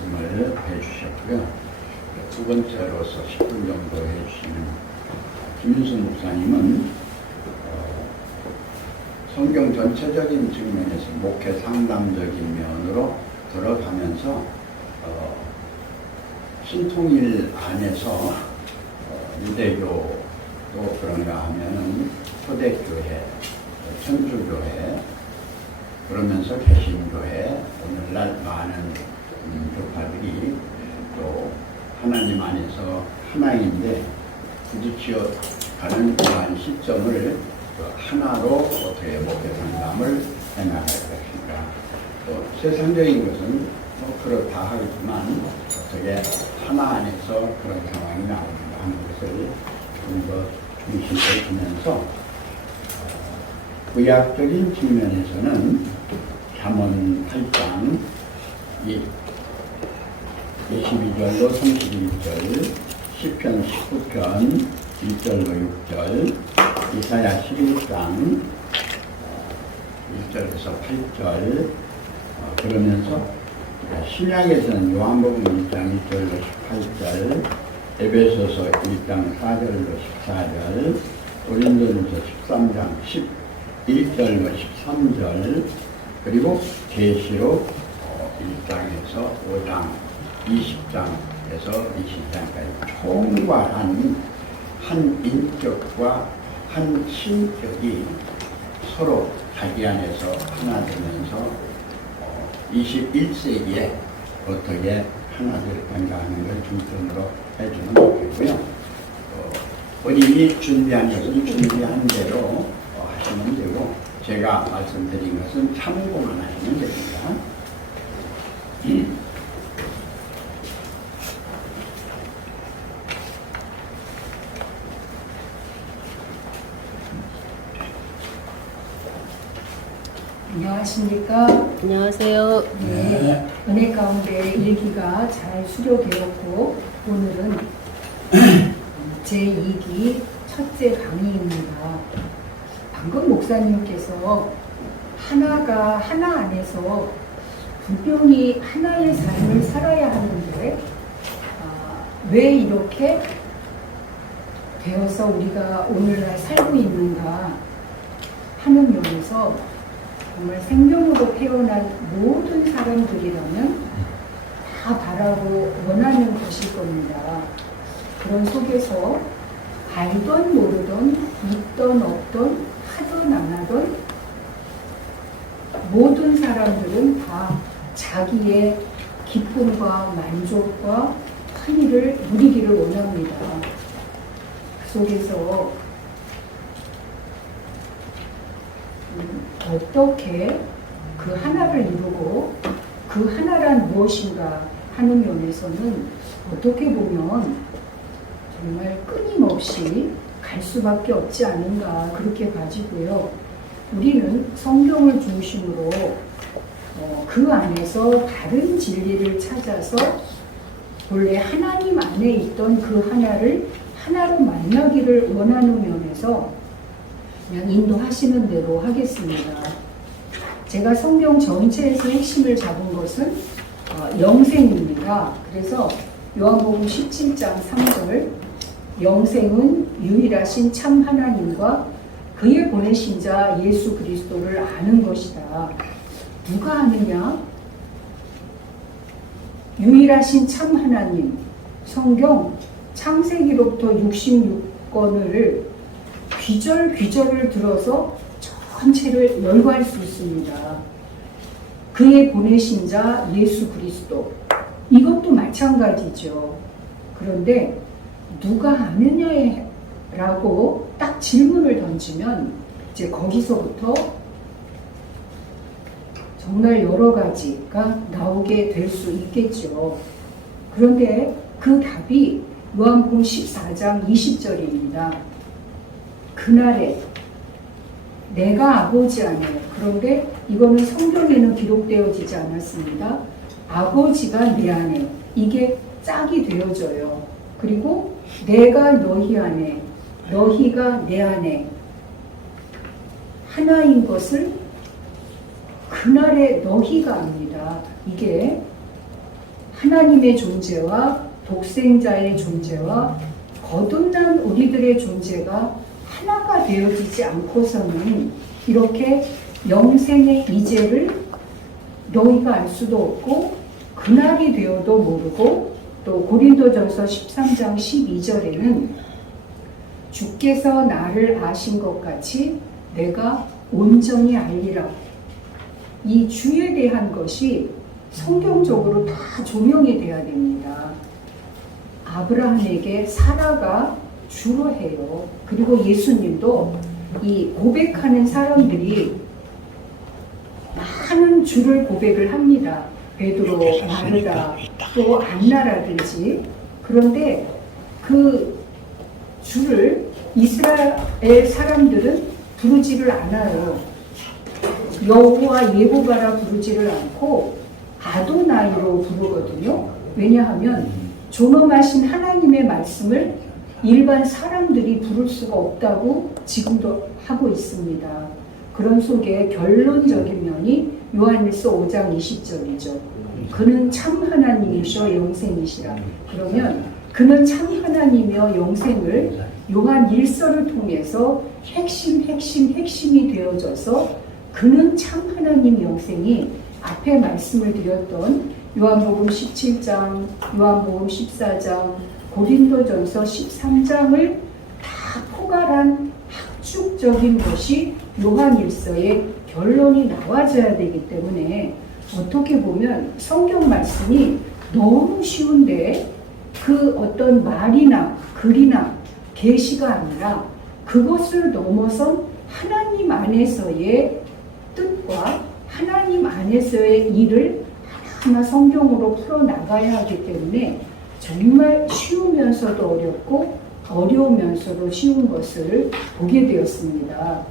말씀을 해주셨고요. 두 번째로서 10분 정도 해주시는 김윤수 목사님은 성경 전체적인 측면에서 목회 상담적인 면으로 들어가면서 신통일 안에서 유대교도 그런가 하면은 초대교회, 천주교회, 그러면서 개신교회, 오늘날 많은 교파들이 또 하나님 안에서 하나인데 부딪혀 가는 그러한 시점을 하나로 어떻게 목회 상담을 해나갈 것인가. 또 세상적인 것은 그렇다 하지만 어떻게 하나 안에서 그런 상황이 나오는가 하는 것을 좀 더 중심을 두면서 의학적인 측면에서는 잠언 8장 22절로 31절, 시편 19편 1절로 6절, 이사야 11장 1절에서 8절, 그러면서 신약에서는 요한복음 1장 1절로 18절, 에베소서 1장 4절로 14절, 고린도전서 13장 11절로 13절, 그리고 계시록 1장에서 5장, 20장에서 20장까지 총괄한 한 인격과 한 신격이 서로 자기 안에서 하나 되면서 21세기에 어떻게 하나 될 건가 하는 걸 중점으로 해주는 거고요. 본인이 준비한 것은 준비한 대로 하시면 되고, 제가 말씀드린 것은 참고만 하시면 됩니다. 안녕하십니까? 안녕하세요. 네. 은혜 가운데 일기가 잘 수료되었고, 오늘은 제2기 첫째 강의입니다. 방금 목사님께서 하나 안에서 분명히 하나의 삶을 살아야 하는데, 왜 이렇게 되어서 우리가 오늘날 살고 있는가 하는 면에서 정말 생명으로 태어난 모든 사람들이라면 다 바라고 원하는 것일 겁니다. 그런 속에서 알던 모르던, 있던 없던, 하던 안 하던 모든 사람들은 다 자기의 기쁨과 만족과 한일을 누리기를 원합니다. 그 속에서 어떻게 그 하나를 이루고 그 하나란 무엇인가 하는 면에서는 어떻게 보면 정말 끊임없이 갈 수밖에 없지 않은가 그렇게 봐지고요. 우리는 성경을 중심으로 그 안에서 다른 진리를 찾아서 본래 하나님 안에 있던 그 하나를 하나로 만나기를 원하는 면에서 그냥 인도하시는 대로 하겠습니다. 제가 성경 전체에서 핵심을 잡은 것은 영생입니다. 그래서 요한복음 17장 3절, 영생은 유일하신 참 하나님과 그의 보내신 자 예수 그리스도를 아는 것이다. 누가 아느냐? 유일하신 참 하나님, 성경 창세기로부터 66권을 귀절을 들어서 전체를 열거할 수 있습니다. 그의 보내신 자 예수 그리스도, 이것도 마찬가지죠. 그런데 누가 아느냐라고 딱 질문을 던지면 이제 거기서부터 정말 여러 가지가 나오게 될 수 있겠죠. 그런데 그 답이 요한복음 14장 20절입니다. 그날에 내가 아버지 안에, 그런데 이거는 성경에는 기록되어지지 않았습니다. 아버지가 내 안에, 이게 짝이 되어져요. 그리고 내가 너희 안에, 너희가 내 안에 하나인 것을 그날에 너희가 압니다. 이게 하나님의 존재와 독생자의 존재와 거듭난 우리들의 존재가 하나가 되어지지 않고서는 이렇게 영생의 이제를 너희가 알 수도 없고 그날이 되어도 모르고, 또 고린도전서 13장 12절에는 주께서 나를 아신 것 같이 내가 온전히 알리라. 이 주에 대한 것이 성경적으로 다 조명이 돼야 됩니다. 아브라함에게 사라가 주로 해요. 그리고 예수님도 이 고백하는 사람들이 많은 주를 고백을 합니다. 베드로, 마르다, 또 안나라든지. 그런데 그 주를 이스라엘 사람들은 부르지를 않아요. 여호와 예호바라 부르지를 않고 아도나이로 부르거든요. 왜냐하면 존엄하신 하나님의 말씀을 일반 사람들이 부를 수가 없다고 지금도 하고 있습니다. 그런 속에 결론적인 면이 요한일서 5장 20절이죠. 그는 참 하나님이시여 영생이시라. 그러면 그는 참 하나님이여 영생을 요한 1서를 통해서 핵심이 되어져서 그는 참 하나님 영생이 앞에 말씀을 드렸던 요한복음 17장, 요한복음 14장, 고린도전서 13장을 다 포괄한 학축적인 것이 요한일서의 결론이 나와져야 되기 때문에, 어떻게 보면 성경 말씀이 너무 쉬운데 그 어떤 말이나 글이나 계시가 아니라 그것을 넘어선 하나님 안에서의 뜻과 하나님 안에서의 일을 하나하나 성경으로 풀어나가야 하기 때문에 정말 쉬우면서도 어렵고 어려우면서도 쉬운 것을 보게 되었습니다.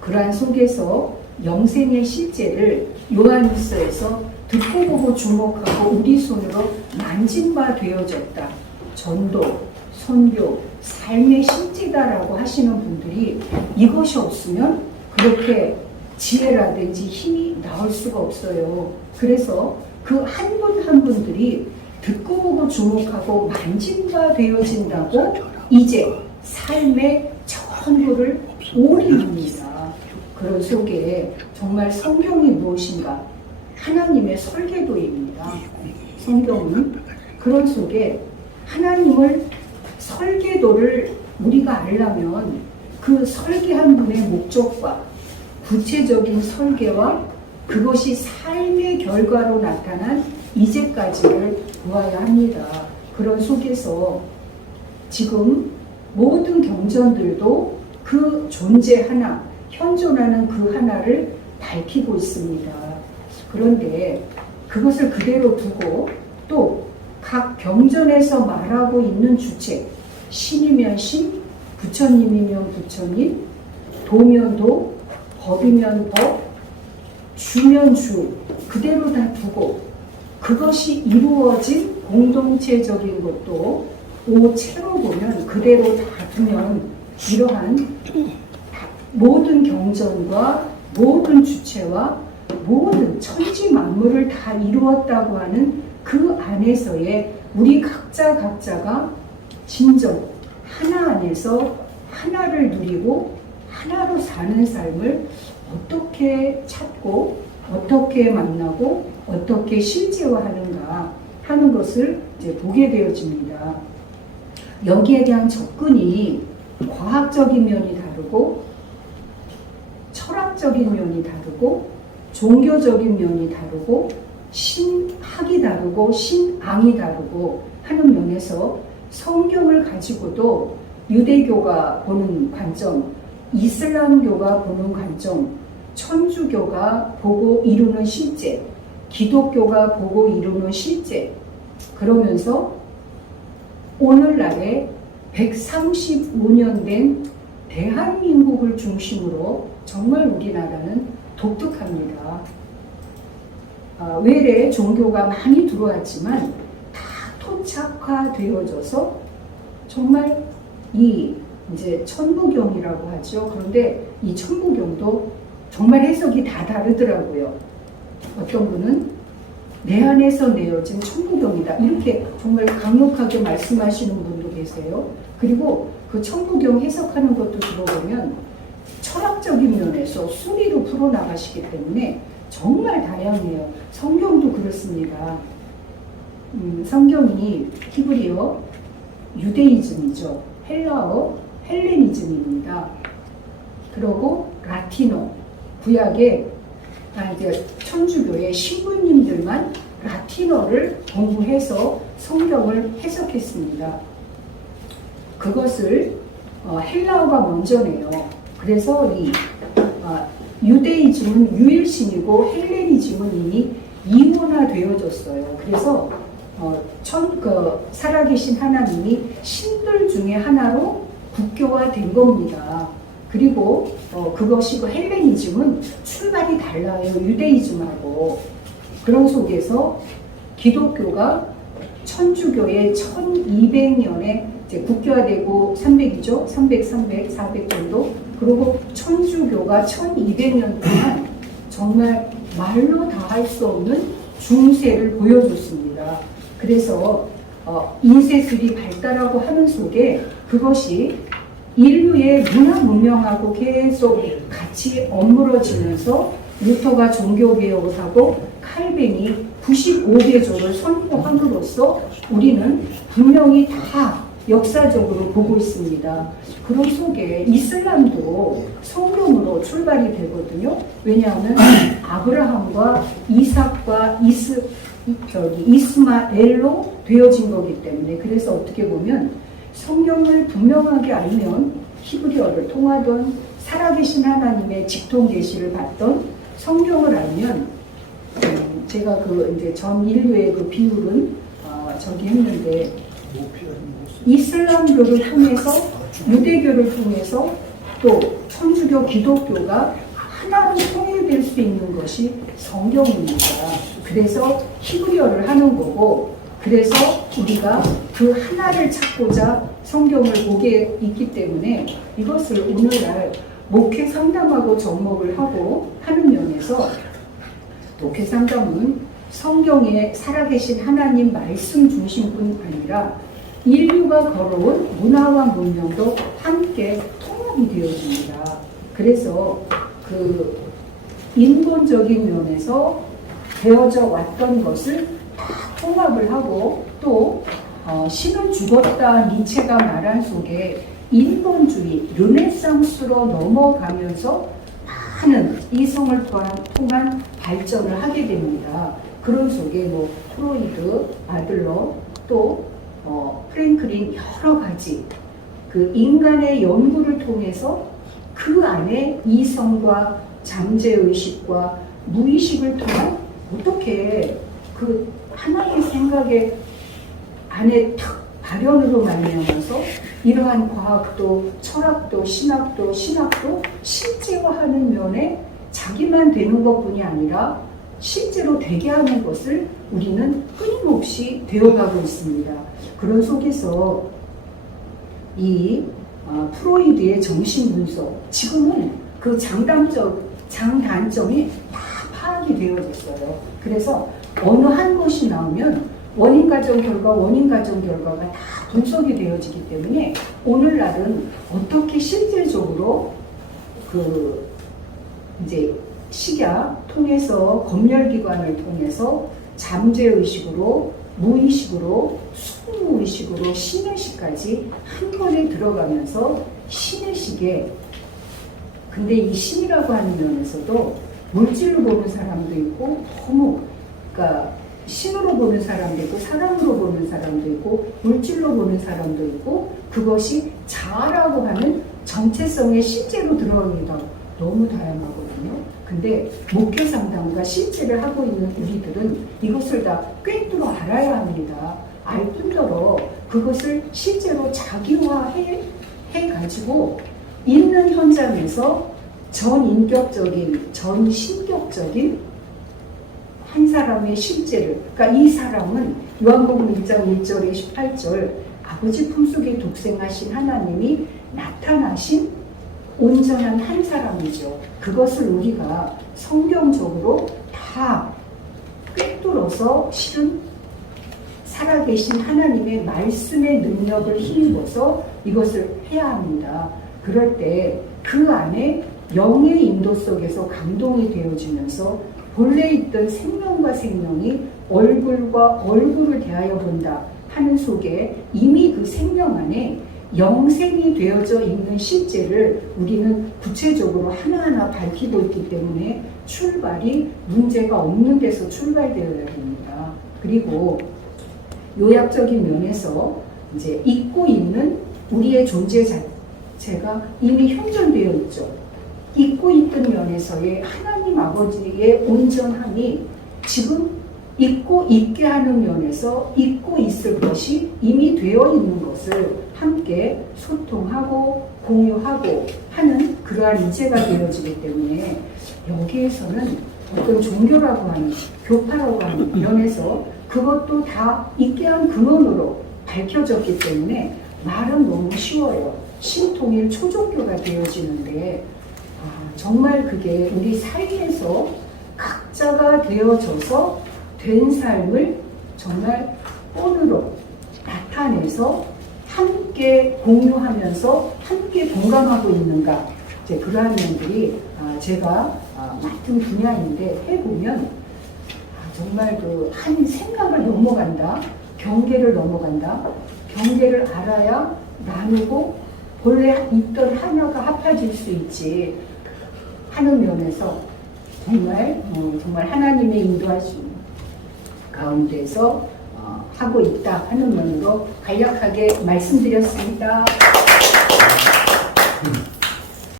그러한 속에서 영생의 실제를 요한일서에서 듣고 보고 주목하고 우리 손으로 만진 바 되어졌다. 전도, 선교, 삶의 실제다라고 하시는 분들이 이것이 없으면 그렇게 지혜라든지 힘이 나올 수가 없어요. 그래서 그 한 분 한 분들이 듣고 보고 주목하고 만진 바 되어진다고 이제 삶의 전부를 올인합니다. 그런 속에 정말 성경이 무엇인가? 하나님의 설계도입니다. 성경은 그런 속에 하나님을 설계도를 우리가 알려면 그 설계한 분의 목적과 구체적인 설계와 그것이 삶의 결과로 나타난 이제까지를 보아야 합니다. 그런 속에서 지금 모든 경전들도 그 존재 하나, 현존하는 그 하나를 밝히고 있습니다. 그런데 그것을 그대로 두고 또 각 경전에서 말하고 있는 주체, 신이면 신, 부처님이면 부처님, 도면 도, 법이면 법, 주면 주, 그대로 다 두고 그것이 이루어진 공동체적인 것도 오체로 보면 그대로 다 두면 이러한 모든 경전과 모든 주체와 모든 천지 만물을 다 이루었다고 하는 그 안에서의 우리 각자가 진정 하나 안에서 하나를 누리고 하나로 사는 삶을 어떻게 찾고 어떻게 만나고 어떻게 실제화하는가 하는 것을 이제 보게 되어집니다. 여기에 대한 접근이 과학적인 면이 다르고 철학적인 면이 다르고 종교적인 면이 다르고 신학이 다르고 신앙이 다르고 하는 면에서 성경을 가지고도 유대교가 보는 관점, 이슬람교가 보는 관점, 천주교가 보고 이루는 실제, 기독교가 보고 이루는 실제, 그러면서 오늘날에 135년 된 대한민국을 중심으로 정말 우리나라는 독특합니다. 외래 종교가 많이 들어왔지만 다 토착화되어져서 정말 이 이제 천부경이라고 하죠. 그런데 이 천부경도 정말 해석이 다 다르더라고요. 어떤 분은 내 안에서 내어진 천부경이다. 이렇게 정말 강력하게 말씀하시는 분도 계세요. 그리고 그 천부경 해석하는 것도 들어보면 철학적인 면에서 순위로 풀어나가시기 때문에 정말 다양해요. 성경도 그렇습니다. 성경이 히브리어, 유대이즘이죠. 헬라어, 헬레니즘입니다. 그리고 라틴어, 구약의 이제 천주교의 신부님들만 라틴어를 공부해서 성경을 해석했습니다. 그것을 헬라어가 먼저네요. 그래서 이 유대이즘은 유일신이고 헬레니즘은 이미 이원화되어졌어요. 그래서 살아계신 하나님이 신들 중에 하나로 국교화된 겁니다. 그리고 그것이고 헬레니즘은 출발이 달라요. 유대이즘하고. 그런 속에서 기독교가 천주교의 1200년에 이제 국교화되고 300이죠. 300, 400 정도. 그리고 천주교가 1200년 동안 정말 말로 다 할 수 없는 중세를 보여줬습니다. 그래서 인쇄술이 발달하고 하는 속에 그것이 인류의 문화 문명하고 계속 같이 엇물어지면서 루터가 종교개혁을 하고 칼빈이 95개조를 선포함으로써 우리는 분명히 다 역사적으로 보고 있습니다. 그런 속에 이슬람도 성경으로 출발이 되거든요. 왜냐하면 아브라함과 이삭과 이스마엘로 되어진 거기 때문에. 그래서 어떻게 보면 성경을 분명하게 알면 히브리어를 통하던 살아계신 하나님의 직통 계시를 받던 성경을 알면 제가 이제 전 인류의 그 비율은 저기 했는데 이슬람교를 통해서 유대교를 통해서 또 천주교 기독교가 하나로 통일될 수 있는 것이 성경입니다. 그래서 히브리어를 하는 거고 그래서 우리가 그 하나를 찾고자 성경을 보게 있기 때문에 이것을 오늘날 목회 상담하고 접목을 하고 하는 면에서 목회 상담은 성경에 살아계신 하나님 말씀 중심뿐 아니라 인류가 걸어온 문화와 문명도 함께 통합이 되어집니다. 그래서 그 인본적인 면에서 되어져 왔던 것을 다 통합을 하고 또 신은 죽었다 니체가 말한 속에 인본주의 르네상스로 넘어가면서 많은 이성을 통한 발전을 하게 됩니다. 그런 속에 프로이드, 아들러 또 프랭클린 여러 가지 그 인간의 연구를 통해서 그 안에 이성과 잠재의식과 무의식을 통한 어떻게 그 하나의 생각의 안에 탁 발현으로 말미암아서 이러한 과학도 철학도 신학도 실제화하는 면에 자기만 되는 것뿐이 아니라 실제로 되게 하는 것을 우리는 끊임없이 되어가고 있습니다. 그런 속에서 이 프로이드의 정신분석, 지금은 그 장단점이 다 파악이 되어졌어요. 그래서 어느 한 것이 나오면 원인과정 결과가 다 분석이 되어지기 때문에 오늘날은 어떻게 실질적으로 이제 식약 통해서 검열기관을 통해서 잠재의식으로 무의식으로 수무의식으로 신의식까지 한 번에 들어가면서 신의식에 근데 이 신이라고 하는 면에서도 물질로 보는 사람도 있고 그러니까 신으로 보는 사람도 있고 사람으로 보는 사람도 있고 물질로 보는 사람도 있고 그것이 자아라고 하는 정체성에 실제로 들어가기도 하고 너무 다양하거든요. 근데 목회 상담과 실제를 하고 있는 우리들은 이것을 다 꿰뚫어 알아야 합니다. 알 뿐더러 그것을 실제로 자기화해가지고 있는 현장에서 전인격적인, 전신격적인 한 사람의 실제를, 그러니까 이 사람은 요한복음 1장 1절에 18절 아버지 품속에 독생하신 하나님이 나타나신 온전한 한 사람이죠. 그것을 우리가 성경적으로 다 꿰뚫어서 실은 살아계신 하나님의 말씀의 능력을 힘입어서 이것을 해야 합니다. 그럴 때 그 안에 영의 인도 속에서 감동이 되어지면서 본래 있던 생명과 생명이 얼굴과 얼굴을 대하여 본다 하는 속에 이미 그 생명 안에 영생이 되어져 있는 실제를 우리는 구체적으로 하나하나 밝히고 있기 때문에 출발이 문제가 없는 데서 출발되어야 됩니다. 그리고 요약적인 면에서 이제 잊고 있는 우리의 존재 자체가 이미 현존되어 있죠. 잊고 있던 면에서의 하나님 아버지의 온전함이 지금 잊고 있게 하는 면에서 잊고 있을 것이 이미 되어 있는 것을 함께 소통하고 공유하고 하는 그러한 인재가 되어지기 때문에 여기에서는 어떤 종교라고 하는 교파라고 하는 면에서 그것도 다 있게 한 근원으로 밝혀졌기 때문에 말은 너무 쉬워요. 신통일 초종교가 되어지는데 정말 그게 우리 삶에서 각자가 되어져서 된 삶을 정말 본으로 나타내서 함께 공유하면서 함께 동감하고 있는가 이제 그러한 면들이 제가 맡은 분야인데 해보면 정말 그 한 생각을 넘어간다, 경계를 넘어간다, 경계를 알아야 나누고 본래 있던 하나가 합해질 수 있지 하는 면에서 정말 하나님의 인도하심 가운데서 하고 있다 하는 면으로 간략하게 말씀드렸습니다.